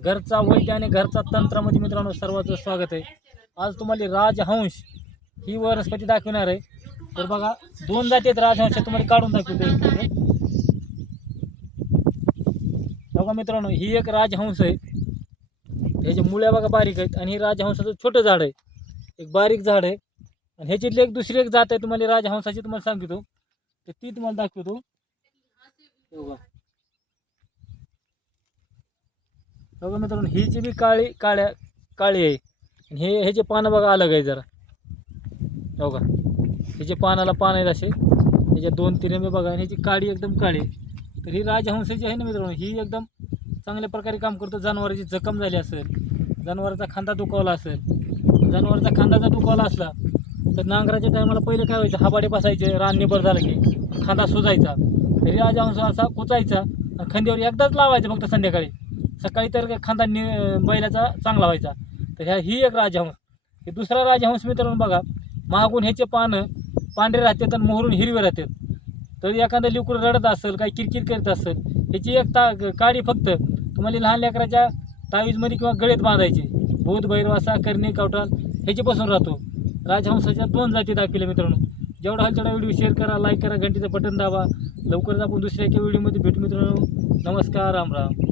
घरचा वैद्य आणि घरचा तंत्रामध्ये मित्रांनो सर्वांचं स्वागत आहे. आज तुम्हाला राजहंस ही वनस्पती दाखवणार आहे. तर बघा दोन जाती आहेत राजहंस तुम्हाला काढून दाखवतो बघा मित्रांनो ही एक राजहंस आहे. ह्याच्या मुळ्या बघा बारीक आहेत आणि हे राजहंसाचं छोटं झाड आहे. एक बारीक झाड आहे. आणि ह्याच्यातली एक दुसरी एक जात आहे तुम्हाला राजहंसाची तुम्हाला सांगतो. तर ती तुम्हाला दाखवतो. बघा. बघा मित्रांनो ही जी बी काळी काळ्या काळी आहे आणि हे ह्याचे पानं बघा अलग आहे जरा. हे बघा ह्याचे पानाला पान आहेत असे ह्याच्या दोन तीन एम बघा आणि ह्याची काळी एकदम काळी आहे. तर ही राजहंसाची आहे ना मित्रांनो ही एकदम चांगल्या प्रकारे काम करतो. जनावराची जखम झाली असेल जनावराचा खांदा दुखावला असेल जनावराचा खांदा जर दुखावला असला तर नांगराच्या टायमाला पहिले काय व्हायचं हाबाडे बसायचे रान निबर झालं की खांदा सुजायचा. तरी राजहंस असा कुचायचा आणि खांद्यावर एकदाच लावायचं फक्त संध्याकाळी. सकाळी तर खांदा नि बैलाचा चांगला व्हायचा. तर ह्या ही एक राजहंस. हे दुसरा राजहंस मित्रांनो बघा मागून ह्याचे पानं पांढरे राहतात आणि मोहरून हिरवे राहतात. तर एखादं लिकूर रडत असेल काही किरकिर करत असेल ह्याची एक ता काडी फक्त तुम्हाला लहान लेकराच्या तावीजमध्ये किंवा गळेत बांधायची. भूत भैरवासा करणे कवटाल ह्याच्यापासून राहतो. राजहंसाच्या दोन जाती दाखवल्या मित्रांनो. जेवढा हाल तेवढा व्हिडिओ शेअर करा लाईक करा घंटीचं बटन दाबा. लवकरच आपण दुसऱ्या एका व्हिडिओमध्ये भेटू मित्रांनो. नमस्कार राम राम.